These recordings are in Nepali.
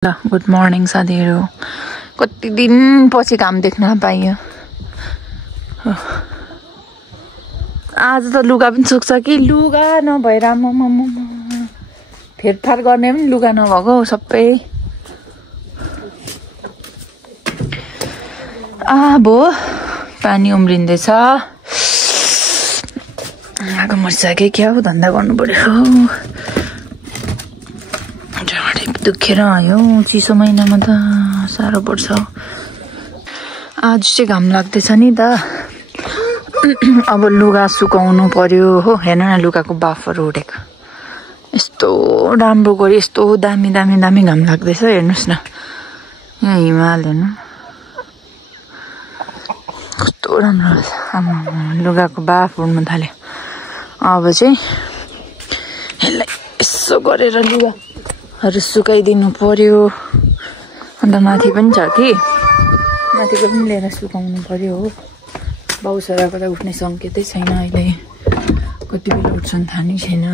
ल गुड मर्निङ साथीहरु। कति दिन पछि घाम देख्न पाइयो। आज त लुगा पनि सुक्छ कि लुगा नभएर फेरफार गर्ने पनि लुगा नभएको सबै भो पानी उम्रिँदैछ। आगो मर्छ क्या हो धन्दा गर्नु पर्यो। दुखेर आयो चिसो महिनामा त साह्रो पर्छ। आज चाहिँ घाम लाग्दैछ नि त। अब लुगा सुकाउनु पर्यो हो। हेर्न न लुगाको बाफहरू उठेको यस्तो राम्रो गरी यस्तो दामी दामी दामी घाम लाग्दैछ। हेर्नुस् न यहाँ हिमाल हेर्नु कस्तो राम्रो छ। लुगाको बाफ उड्न थाल्यो। अब चाहिँ यसलाई यसो गरेर लुगाहरू सुकाइदिनु पर्यो। अन्त माथि पनि छ कि माथिको पनि लिएर सुकाउनु पर्यो हो। बाउसराको त उठ्ने सङ्केतै छैन अहिले। कति बेला उठ्छन् थाहा नै छैन।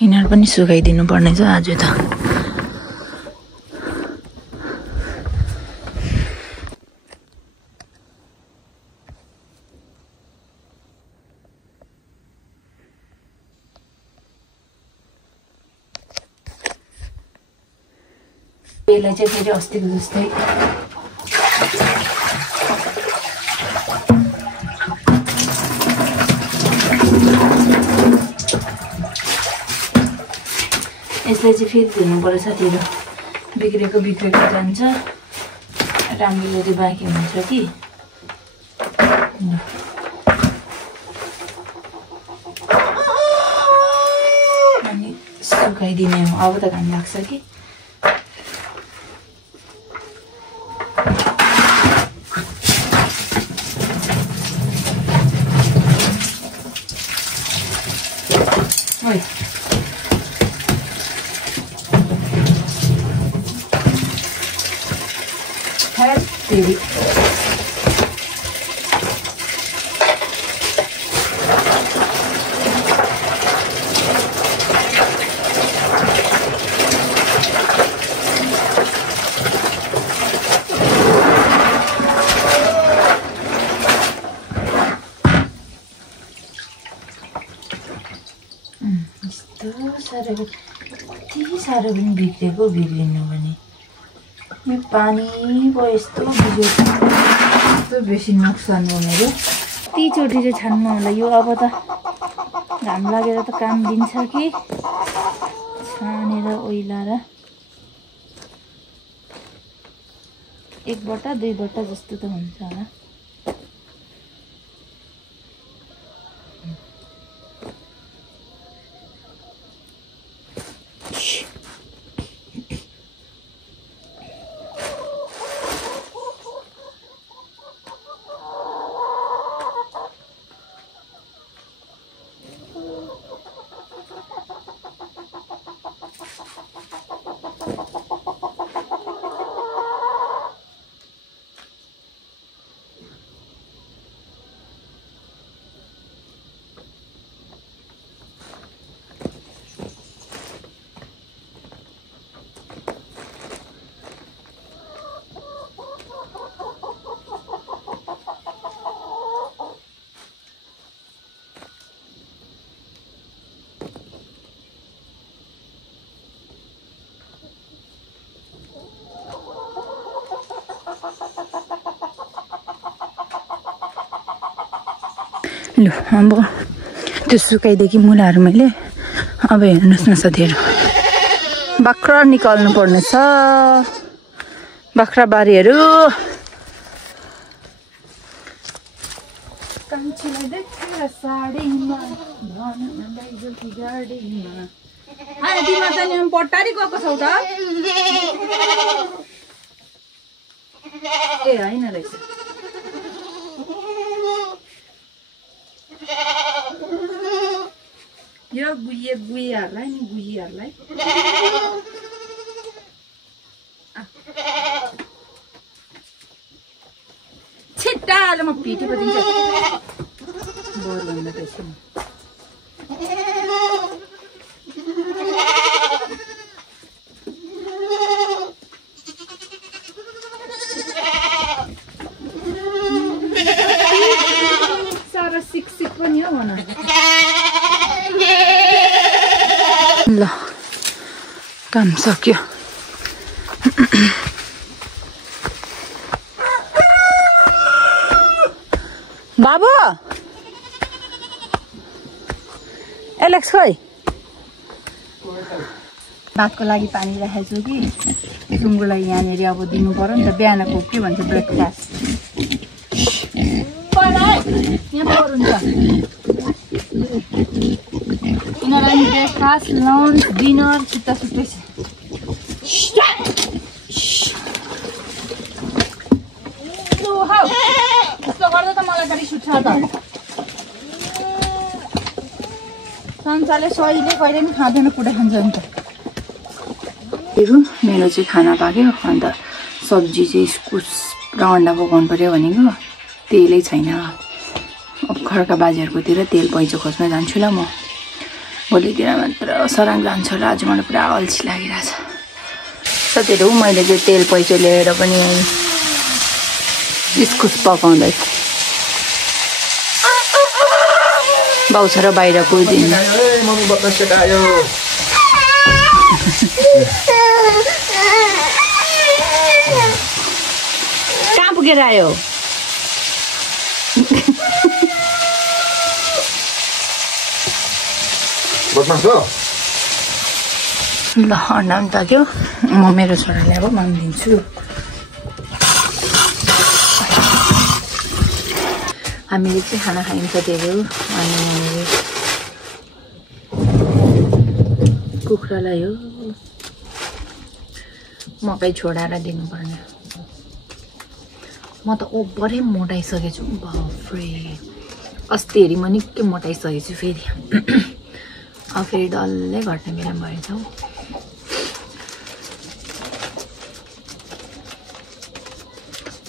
यिनीहरू पनि सुकाइदिनु पर्ने छ आज त। बेला चाहिँ फेरि अस्तिको जस्तै यसलाई चाहिँ फेरि धुनु पर्यो साथीहरु। बिग्रेको जान्छ राम्रो चाहिँ बाँकी हुन्छ कि। अनि सुकाइदिने हो। अब त घाम लाग्छ कि। Baby. कति साह्रो पनि बिग्रेको बिग्रिनु भने यो पानी पो यस्तो बिग्रेको बेसी नोक्सान भनेर कतिचोटि चाहिँ छान्नु होला यो। अब त घाम लागेर त काम दिन्छ कि छानेर ओइलाएर 1 बट्टा 2 बट्टा जस्तो त हुन्छ होला। लु अब त्यो सुकाइदिएकी मुलाहरू मैले अब हेर्नुहोस् न साथीहरु बाख्रा निकाल्नु पर्ने छ। बाख्रा बारीहरू कान्छीलाई देखेर साडीमा भनलाई जति गाडीमा आए तिम्रो चाहिँ पट्टारी गएको छौ त। ए हैन रहेछ यो गुइयाहरूलाई नि गुइयाहरूलाई छिट्टा हाल म पिटी पदिन्छ बोर भन्दा त्यसो। ल काम सक्यो बाबु एलेक्स खोइ भातको लागि पानी राखेको छु कि सुँगुरलाई यहाँनिर अब दिनु पर्यो नि त बिहानको के भन्छ ब्रेकफास्ट यिनीहरूलाई ब्रेकफास्ट लन्च डिनर छुट्टा छुट्टै छ यस्तो गर्दा त मलाई त रिस उठ्छ त संसारले सहीले कहिले पनि खाँदैन कुटा खान्छ नि त मेरो चाहिँ खाना पाक्यो अन्त सब्जी चाहिँ इस्कुस र अन्डा पकाउनु पर्यो भनेको तेलै छैन अब खड्का बाजेहरूकोतिर तेल पैँचो खोज्न जान्छु ल म भोलितिर मात्र सराङ जान्छ र आज मलाई पुरा अल्छी लागिरहेछ साथीहरू मैले चाहिँ तेल पैँचो ल्याएर पनि इस्कुस पकाउँदैछु बाउ छ र बाहिर कुदिन कहाँ पुगेर आयो ल अन्डा पनि पाक्यो म मेरो छोरालाई अब मागिदिन्छु हामीले चाहिँ खाना खाइन्छ साथीहरू अनि कुखुरालाई हो मकै छोडाएर दिनुपर्ने म त ओभरै मोटाइसकेको छु बाफ्रे अस्ति हेरी म निकै मोटाइसकेको छु फेरि अब फेरि डल्लै घट्ने बेला भएछ हौ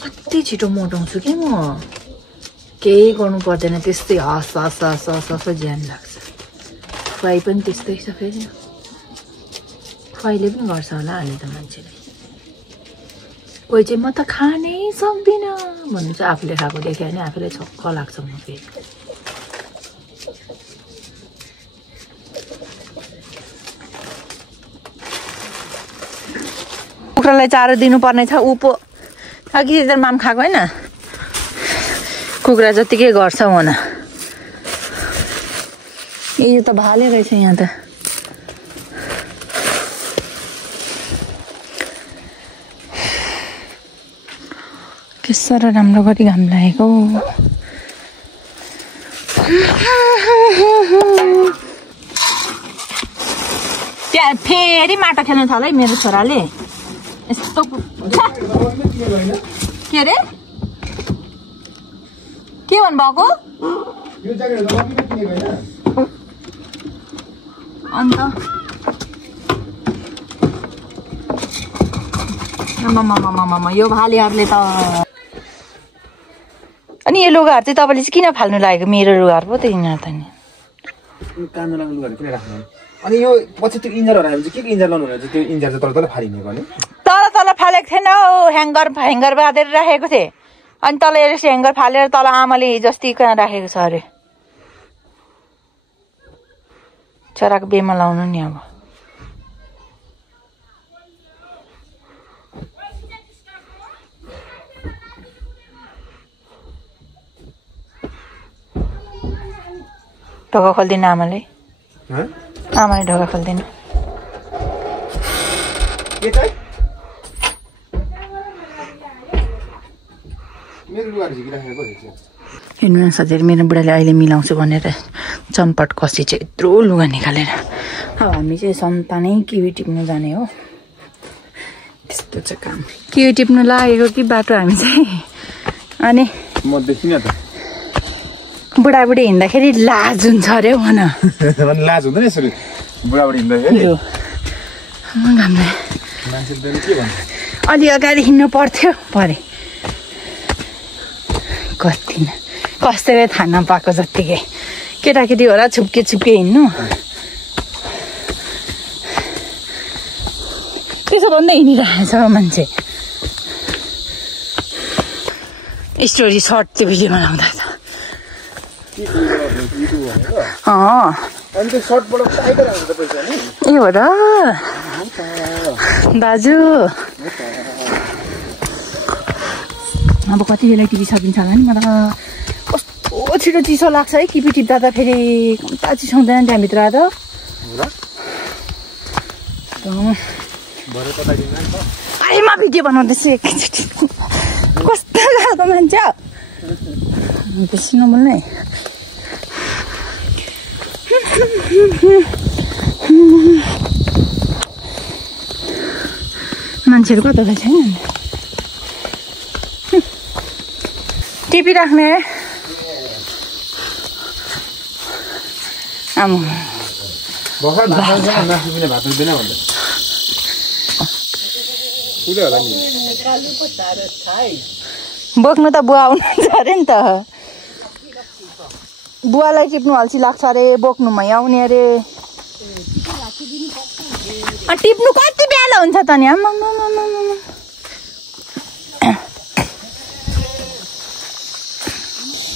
कति छिटो मोटाउँछु कि म केही गर्नु पर्दैन त्यस्तै हस हस हस हस हस ज्यान लाग्छ खुवाई पनि त्यस्तै छ फेरि खुवाइले पनि गर्छ होला अहिले त मान्छेले कोही चाहिँ म त खानै सक्दिनँ भन्नु चाहिँ आफूले खाएको देख्यो भने आफूले छक्क लाग्छ म फेरि कुखुरालाई चारो दिनुपर्ने छ ऊ पो अघि माम खाएको होइन कुखुरा जतिकै गर्छ हुन यो त भाले रहेछ यहाँ त के साह्रो राम्रो गरी घाम लागेको त्यहाँ फेरि माटो खेल्नु थाल्यो है मेरो छोराले यस्तो के अरे के भन्नुभएको अन्त यो भालेहरूले त अनि यो लुगाहरू चाहिँ तपाईँले चाहिँ किन फाल्नु लागेको मेरो लुगाहरू पो त यिनीहरू त नि काममा लाग्ने लुगाहरू किन राख्नु अनि यो पछि त्यो इन्जरहरू आयो भने चाहिँ के इन्जर लाउनु भने चाहिँ त्यो इन्जर चाहिँ तल फालिने भने तल फालेको थिएन हौ ह्याङ्गर बाँधेर राखेको थिएँ अनि तल यसो ह्याङ्गर फालेर तल आमाले हिजोस्ति कहाँ राखेको छ अरे चराको बेमा लाउनु नि अब ढोका खोल्दिनु आमाले ढोका खोल्दिनु हेर्नु साथीहरू मेरो बुढाले अहिले मिलाउँछु भनेर चम्पट कसी चाहिँ यत्रो लुगा निकालेर अब हामी चाहिँ सन्तानै किवी टिप्नु जाने हो त्यस्तो चाहिँ काम किवी टिप्नु लागेको कि बाटो हामी चाहिँ अनि म देखिनँ त बुढाबुढी हिँड्दाखेरि लाज हुन्छ अरे हौ भन लाज हुँदैन यसरी बुढाबुढी हिँड्दाखेरि अलि अगाडि हिँड्नु पर्थ्यो परे कति कसैले थाहा नपाएको जत्तिकै केटाकेटी होला छुप्के हिँड्नु त्यसो भन्दै हिँडिरहेछ मान्छे स्टोरी सर्ट त्यो भिडियोमा लाउँदा त अनि त्यो सर्टबाट टाइगर आउँछ त पैसा नि ए हो र दाजु अब कति बेला टिभी सकिन्छ होला नि म त कस्तो छिटो चिसो लाग्छ है टिभी टिप्दा त फेरि कम्ता चिसोउँदैन त्यहाँभित्र त अरे म भिडियो बनाउँदैछु एकैचोटि कस्तो खालको मान्छे बेसी नबोल्नु है मान्छेहरू कता त छैन टिपी राख्ने आमा भर्खर भात पिने भात हुँदैन भन्दा पुरै होला नि बोक्नु त बुवा आउनुहुन्छ अरे नि त बुवालाई टिप्नु अल्छी लाग्छ अरे बोक्नुमै आउने अरे टिप्नु कति बेला हुन्छ त नि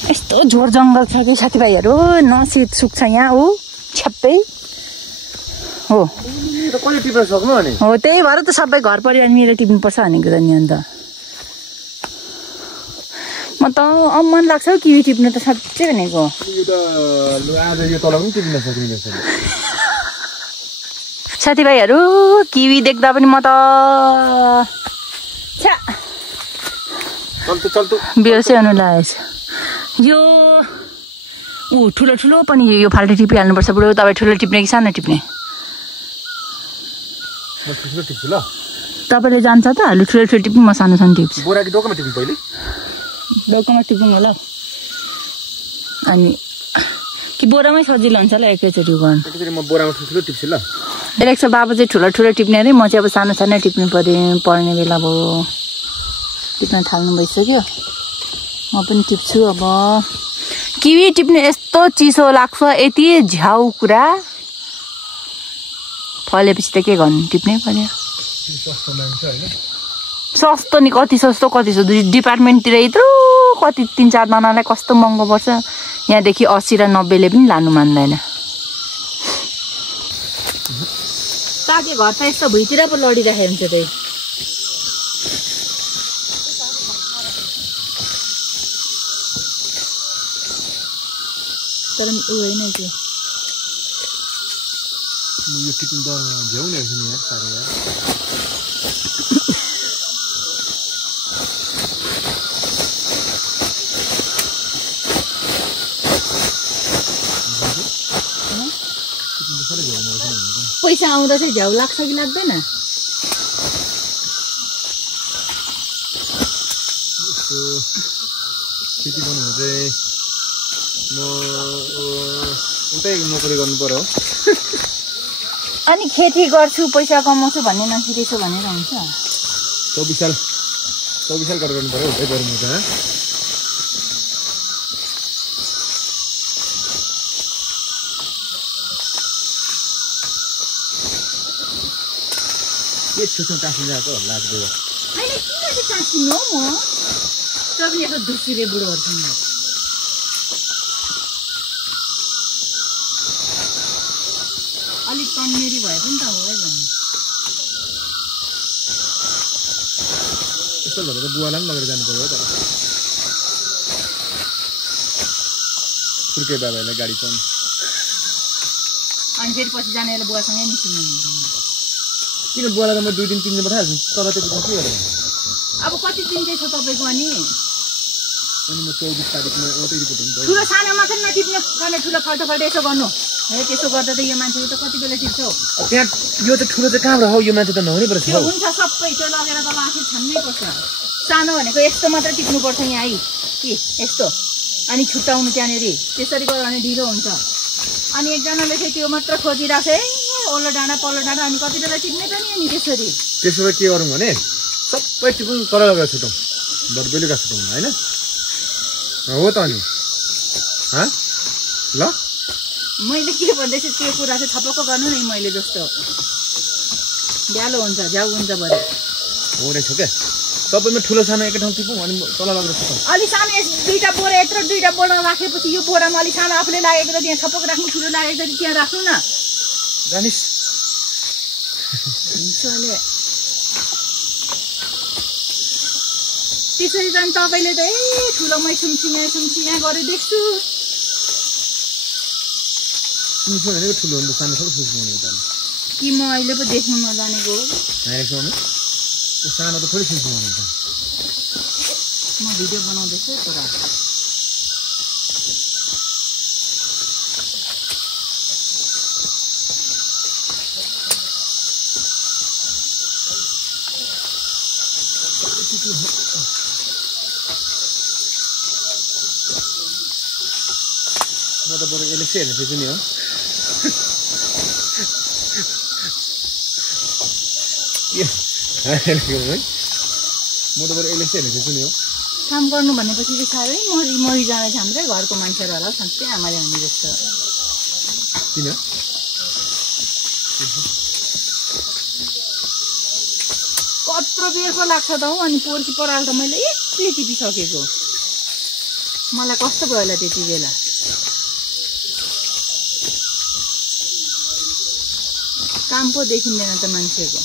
यस्तो झोर जङ्गल छ कि साथीभाइहरू नसित सुक्छ यहाँ ऊ छ्याप्पै हो कहिले टिप्न सक्नु अनि हो त्यही भएर त सबै घर परिवार मिलेर टिप्नुपर्छ भनेको त नि अन्त म त मन लाग्छ हौ किवी टिप्नु त साँच्चै भनेको साथीभाइहरू किवी देख्दा पनि म त बेहोसै हुनु लागेको छ यो ठुलो ठुलो पनि यो फाल्टो टिपिहाल्नुपर्छ बुढो तपाईँ ठुलो टिप्ने कि सानो टिप्ने तपाईँले जान्छ त ठुलो ठुलो टिप्नु म सानो सानो टिप्छु डोकोमा टिप्नु होला अनि कि बोरामै सजिलो हुन्छ होला एकैचोटि गर्नु रहेछ बाबा चाहिँ ठुलो ठुलो टिप्ने अरे म चाहिँ अब सानो सानो टिप्नु पर्ने बेला अब टिप्न थाल्नु भइसक्यो म पनि टिप्छु अब किवी टिप्ने यस्तो चिसो लाग्छ यति झ्याउ कुरा फलेपछि त के गर्नु टिप्नै पर्यो सस्तो नि कति सस्तो डिपार्टमेन्टतिर यत्रो कति 3-4 जनालाई कस्तो महँगो पर्छ यहाँदेखि 80 र 90ले पनि लानु मान्दैन ताके घर त यस्तो भुइँतिर पो लडिराखेको हुन्छ त्यही तर उ होइन के यो टिप्नु त झ्याउने रहेछ नि यार साह्रो यार पैसा आउँदा चाहिँ झ्याउ लाग्छ कि लाग्दैन खेती गर्नु चाहिँ म उतै नोकरी गर्नु पर्यो अनि खेती गर्छु पैसा कमाउँछु भन्ने मान्छे त्यसो भनेर हुन्छ 24 साल गरेर गर्नु पर्यो उतै गर्नु त के छुट्टो टाँसिरहेको लाग्दैन हैन किन चाहिँ टाँसिनु हो म तर पनि यसो दुसिरे बुढोहरुसँग अलिक कन्मेरी भए पनि त हो है भन्नु यस्तो भएर त बुवालाई पनि लगेर जानु पर्यो त पुर्के बाबालाई गाडी पाउनु अनि फेरि पछि जानेले बुवासँगै मिसिनु किन बुवालाई त म 2 दिन 3 दिन पठाइहाल्छु तर त्यति के गर्नु अब कति दिन चाहिँ छ तपाईको अनि म 24 तारिखमा ओटै रिपोर्ट हुन्छ ठुलो सानो मात्र नटिप्नु भने ठुलो फाल्टो यसो गर्नु हे त्यसो गर्दा त यो मान्छेले त कति बेला टिप्छौ त्यहाँ यो त ठुलो चाहिँ कहाँबाट हो यो मान्छे त नहुनै पर्छ त्यो हुन्छ सबै त्यो लगेर त आखिर छन्नै पर्छ सानो भनेको यस्तो मात्र टिप्नु पर्छ यहाँ है के यस्तो अनि छुट्टाउनु त्यहाँनेरि त्यसरी गर्यो भने ढिलो हुन्छ अनि एकजनाले चाहिँ त्यो मात्र खोजिराखे ओल्लो डाँडा पल्लो डाँडा अनि कति बेला टिप्ने पनि अनि त्यसरी त्यसो भए के गरौँ भने सबै टिप्नु तल लगेर छुटौँ बरु बेलुका छुटौँ होइन हो त अनि ल मैले के भन्दैछु त्यो कुरा चाहिँ थपक्क गर्नु नि मैले जस्तो भ्यालो हुन्छ झ्याउ हुन्छ बरु हो रहेछ क्या सबैमा ठुलो सानो एकै ठाउँ टिपौँ अनि तल लगेर सुकाउँ। अलि सानो दुईटा बोरा यत्रो दुईटा बोरा राखेपछि यो बोरामा अलि सानो आफूले लागेको त त्यहाँ थपक राख्नु ठुलो लागेको त त्यहाँ राख्नु न जानिस् चले त्यसरी चाहिँ तपाईँले त ठुलो मै सुमसिङा गरेर देख्छु सुमसिङ भनेको ठुलो हुन्छ सानो थोरै सुमसिङ भनेको त कि म अहिले पो देख्नु नजानेको हो सानो त थोरै सुमसिङ हुन्छ म भिडियो बनाउँदैछु तर म त बरु एलेक्सै हेर्न खोज्छु नि हो म त बरु एलेक्सै हेर्न खोज्छु नि हो काम गर्नु भनेपछि चाहिँ साह्रै मरि जाने हाम्रै घरको मान्छेहरू होला साँच्चै आमाले हामी जस्तो किन कत्रो बेर पो लाग्छ त हौ अनि पोर्सी पराल त मैले एक्लै टिपिसकेको मलाई कस्तो भयो होला त्यति बेला काम पो देखिँदैन त मान्छेको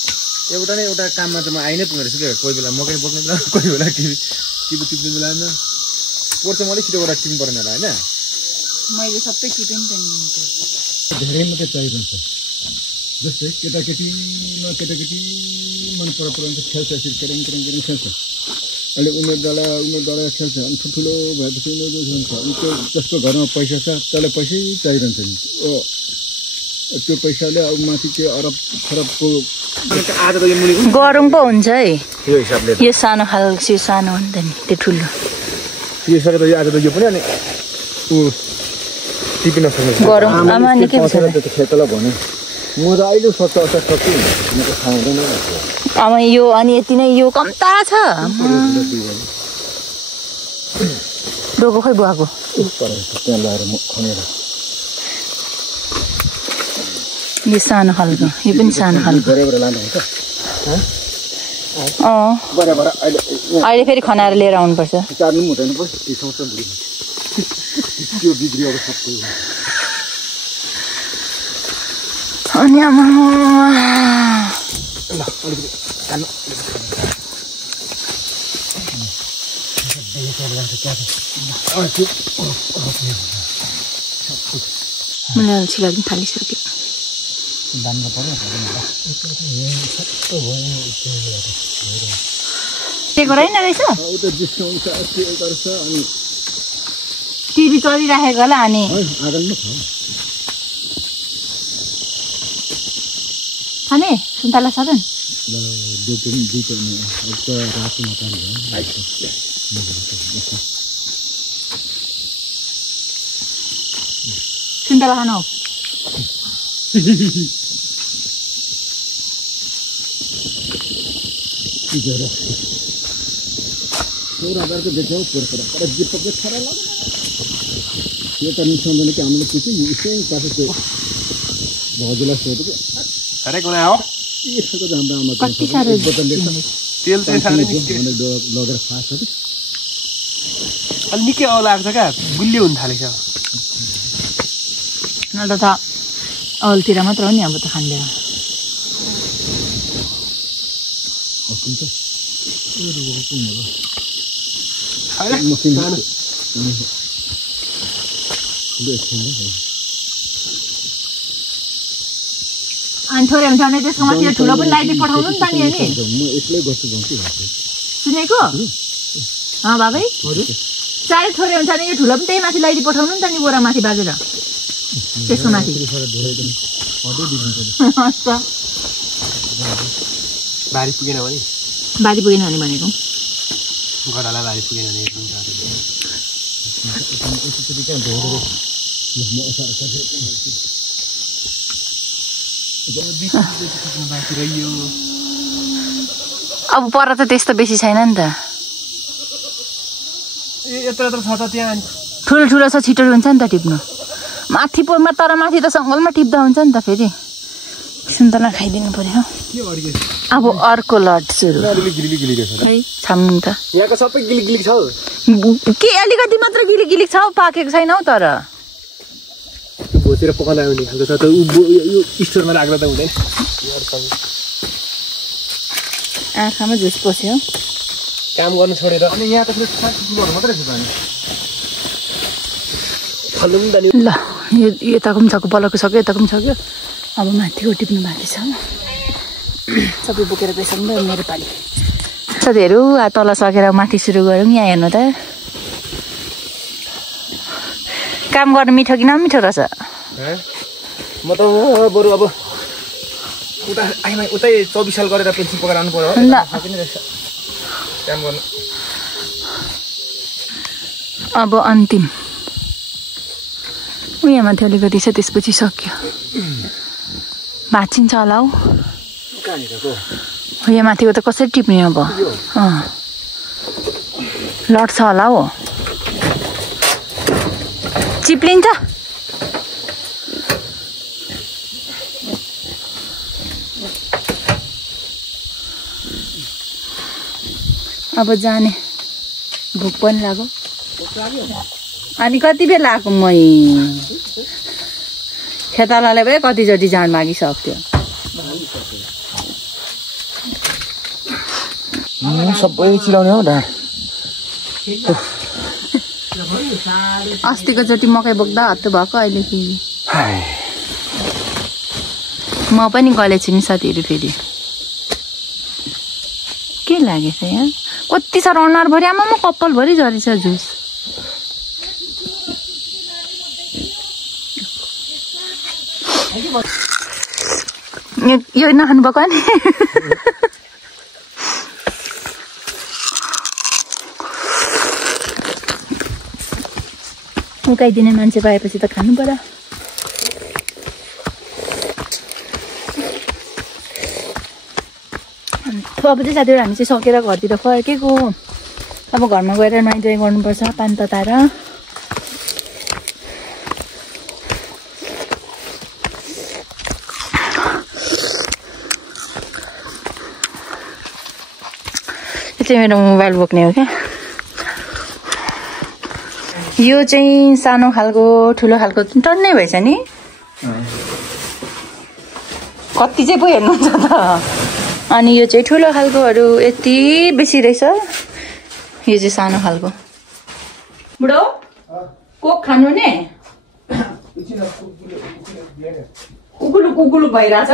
एउटा न एउटा काममा त म आइ नै पुग्ने रहेछु क्या कोही बेला मकै बोक्ने बेला कोही बेला टिभी टिप्ने बेलामा पोहोर चाहिँ मलाई छिटो गरेर टिप्नु परेन होला होइन मैले सबै टिपेँ नि त नि धेरै मात्रै चाहिरहन्छ जस्तै केटाकेटीमा केटाकेटी मन पराउँछ खेल्छ यसरी केरेङ खेल्छ अहिले उमेर डाला खेल्छ अनि ठुल्ठुलो भएपछि उनीहरू हुन्छ अनि त्यो जसको घरमा पैसा छ त्यसलाई पैसै चाहिरहन्छ नि त्यो पैसाले अब माथि त्यो अरब खरबको आज त यो मुनि गरौँ पो हुन्छ है यो हिसाबले यो सानो खालको सानो हो नि त नि त्यो ठुलो यो हिसाबले त यो आज त यो पनि अनि ऊ टिपिन सक्ने गरौँ आमा निकै छ खेतलाई भने म त अहिले सक्छु म त थाहा हुँदैन आमा यो अनि यति नै यो कम्ता छ डोको खै बुवाको त्यहाँ लगाएर म खनेर यो सानो खालको यो पनि सानो खालको गरेर लानु हुन्छ बराबर अहिले फेरि खनाएर लिएर आउनुपर्छ चार्नु पनि हुँदैन बस बिसाउँछ बुढी त्यो बिग्रियो अब सबै अनि आमा मलाई अल्छी लाग्नु थालिसक्यो रहेन रहेछ टिभी चलिराखेको होला अनि खाने सुन्तला साधन सुन्तला खानु को देख्यौ पुरा जिपको छरा लाग्यो यो त निस्कँदैन कि हामीले पुग्यो यसै पछि त्यो भजुलाई सोध्यो कि अरे कुना हो यसो त हाम्रो आमा कति साह्रो तेल चाहिँ साह्रै निस्क्यो लगेर खाछ कि अलि निकै औ लाग्छ क्या गुलियो हुन थालेछ नत्र त औलतिर मात्र हो नि अब त खाँदैन अनि थोरै हुन्छ भने त्यसको माथि ठुलो पनि लाइदिई पठाउनु नि त नि अनि म एक्लै गर्छु भन्छु सुनेको बाबै चाँडै थोरै हुन्छ भने यो ठुलो पनि त्यही माथि लगाइदिई पठाउनु नि त नि बोरा माथि बाजेर त्यसको माथि बारी पुगेन भने बारी पुगेन भने भनेको गडालाई बारी पुगेन भने अब पर त त्यस्तो बेसी छैन नि त यत्रो छ त त्यहाँ ठुलो छ छिटो हुन्छ नि त टिप्नु माथि पोमा तर माथि त सङ्गलमा टिप्दा हुन्छ नि त फेरि सुन्तला खाइदिनु पर्यो अब अर्को लट सुरु खै छाम्नु त यहाँको सबै गिलिगिलिक छ के अलिकति मात्र गिलिगिलिक छ पाकेको छैन हौ तर भोतेर पकाउँदा आउने खालको छ त यो स्टोरमा राख्दा त हुँदैन आँखामा झुस पस्यो काम गर्नु छोडेर अनि यहाँ त फेरि सागसब्जीहरू मात्रै छ त अनि ल यो यताको पनि छ बलको सक्यो यताको पनि सक्यो अब माथिको टिप्नु बाँकी छ सबै बोकेर गइसक्नु भयो मेरो पालि साथीहरू तल सकेर माथि सुरु गरौँ यहाँ हेर्नु त काम गर्नु मिठो कि नमिठो रहेछ म त बरु अब उतै 24 साल गरेर पेन्सन पकाएर आउनु पर्यो ल काम गर्नु अब अन्तिम यहाँ माथि अलिकति छ त्यसपछि सक्यो भाँचिन्छ होला हौ यहाँ माथिको त कसरी टिप्ने अब लड्छ होला हौ चिप्लिन्छ अब जाने भोक पनि लाग्यो अनि कति बेला आएको मै खेतालालाई भयो कतिचोटि जाँड मागिसक्थ्यो सबै चिलाउने हो ढाड अस्तिको चोटि मकै बोक्दा हत्तु भएको अहिले फेरि म पनि गलेछु नि साथीहरू फेरि के लागेछ यहाँ कति साह्रो अनुहार भरि आमा म कपाल भरि झरेछ झुस यो नखानु भएको नि उकाइदिने मान्छे पाएपछि त खानु पर्यो अब चाहिँ साथीहरू हामी चाहिँ सकेर घरतिर फर्केको अब घरमा गएर नुहाइ गर्नुपर्छ पानी तताएर यो चाहिँ मेरो मोबाइल बोक्ने हो क्या यो चाहिँ सानो खालको ठुलो खालको टन्नै भएछ नि कति चाहिँ पो हेर्नुहुन्छ त अनि यो चाहिँ ठुलो खालकोहरू यति बेसी रहेछ यो चाहिँ सानो खालको बुढो कोक खानु ने कुकुलु कुकुलु भइरहेछ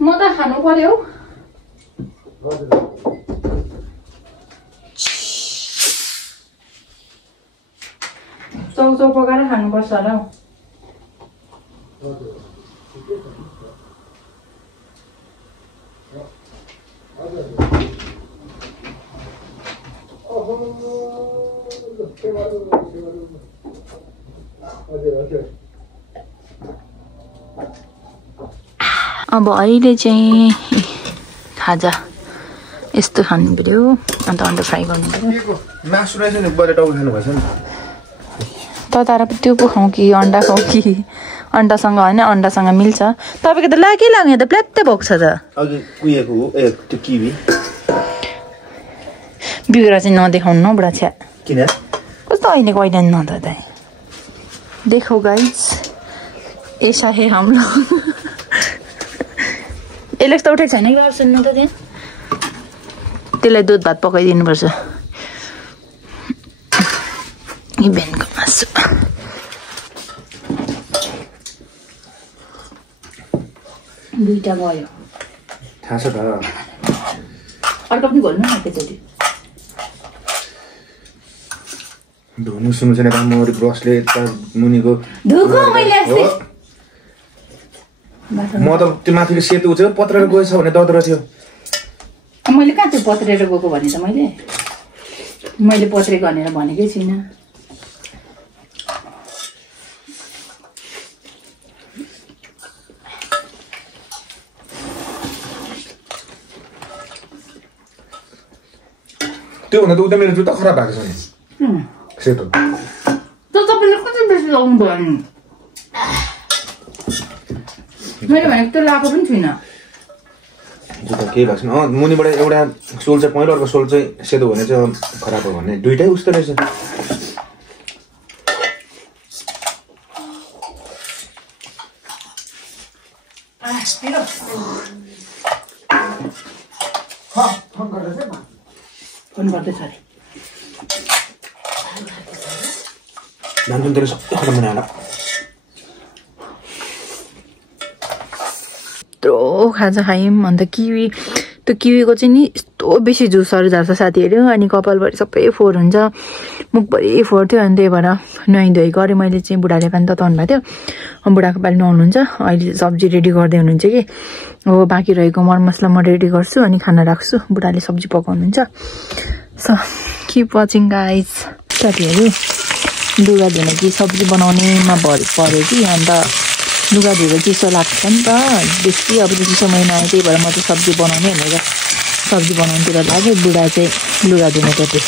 म त खानु पर्यो चौचौ पकाएर खानुपर्छ होला अब अहिले चाहिँ खाजा यस्तो खानु पर्यो अन्त अन्डा फ्राई गर्नु पर्यो मासु रहेछ नि बले टाउको खानु भएछ नि तर त्यो पो खाउँ कि अन्डा खाउँ कि अन्डासँग होइन अन्डासँग मिल्छ तपाईँको त लाग्यो त प्ल्यात्तै भएको छ त अघि कुहिएको हो ए त्यो किवी बिग्रा चाहिँ नदेखाउनु न बुढा छ्या किन कस्तो अहिले कहिले नदेखाइ देखो गाइस ऐसा है हम लोग यसले त उठेको छैन कि अब सुन्नु त त्यहाँ त्यसलाई दुध भात पकाइदिनुपर्छ बिहानको मासु दुईटा गयो थाहा छ त अर्को पनि घोल्नु न एकैचोटि धुनु सुन्नु छैन राम्ररी ब्रसले यता मुनिको धुको मैले म त त्यो माथिको सेतो उच्च पत्रेर गएछ भने दद्रो थियो मैले कहाँ त्यो पत्रेर गएको भने त मैले पत्रेको भनेर भनेकै छुइनँ त्यो भन्दा त उता मेरो जुत्ता खराब भएको छ नि सेतो त तपाईँले कति बेसी लाउनु भयो नि मैले भनेको त्यो लाएको पनि छुइनँ जुत्ता केही भएको छैन मुनिबाट एउटा सोल चाहिँ पहिलो अर्को सोल चाहिँ सेतो भने चाहिँ खराब हो भने दुइटै उस्तो रहेछ फोन गर्दैछ अरे नाम तेरो सबै खतम बनाएर यत्रो खाजा खायौँ अन्त किवी त्यो किवीको चाहिँ नि यस्तो बेसी जुसहरू झार्छ साथीहरू अनि कपालभरि सबै फोहोर हुन्छ मुखभरि फोहोर थियो अनि त्यही भएर नुहाइधुवाइ गरेँ मैले चाहिँ बुढाले पानी तताउनु भएको थियो बुढाको पालि नुहाउनुहुन्छ अहिले सब्जी रेडी गर्दै हुनुहुन्छ कि हो बाँकी रहेको मरमसला म रेडी गर्छु अनि खाना राख्छु बुढाले सब्जी पकाउनुहुन्छ सो किप वाचिङ गाइज साथीहरू लुगा धुने कि सब्जी बनाउनेमा पऱ्यो कि अन्त लुगा धुएर चिसो लाग्छ नि त बेसी अब चिसो महिना आयो त्यही भएर म चाहिँ सब्जी बनाउने भनेर सब्जी बनाउनुतिर लाग्यो बुढा चाहिँ लुगा धुनेपट्टि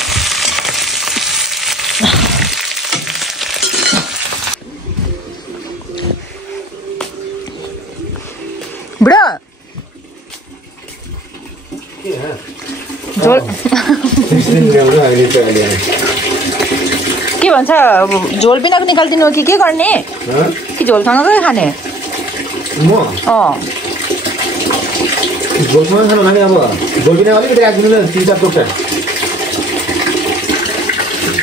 बुढा झोल के भन्छ झोल बिनाको निकालिदिनु कि के गर्ने कि झोलसँगै खाने म झोलसँग खानु लाने अब झोल बिना अलिकति राखिदिनु न 3-4 टोक्टा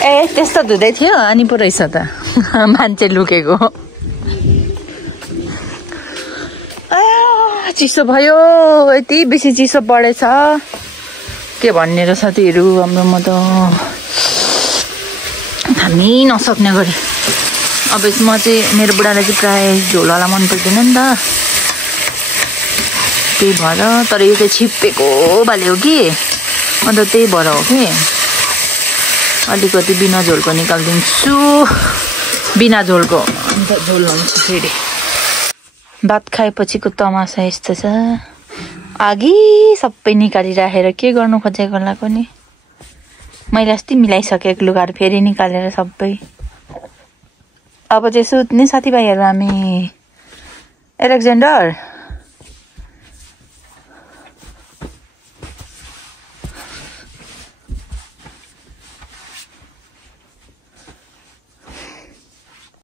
ए त्यस्तो धुँदै थियो अनि पो रहेछ त मान्छे लुकेको चिसो भयो यति बेसी चिसो परेछ के भन्ने र साथीहरू हाम्रोमा त हामी नसक्ने गरी अब यसमा चाहिँ मेरो बुढालाई चाहिँ प्रायः झोलवाला मन पर्दैन नि त त्यही भएर तर यो चाहिँ छिप्पेको भाले हो कि अन्त त्यही भएर हो कि अलिकति बिना झोलको निकालिदिन्छु बिना झोलको अन्त झोल लाउँछु फेरि भात खाएपछिको तमासा यस्तो छ अघि सबै निकालिराखेर के गर्नु खोजेको होला नि मैले अस्ति मिलाइसकेको लुगाहरू फेरि निकालेर सबै अब चाहिँ सुत्ने साथीभाइहरू हामी एलेक्जेन्डर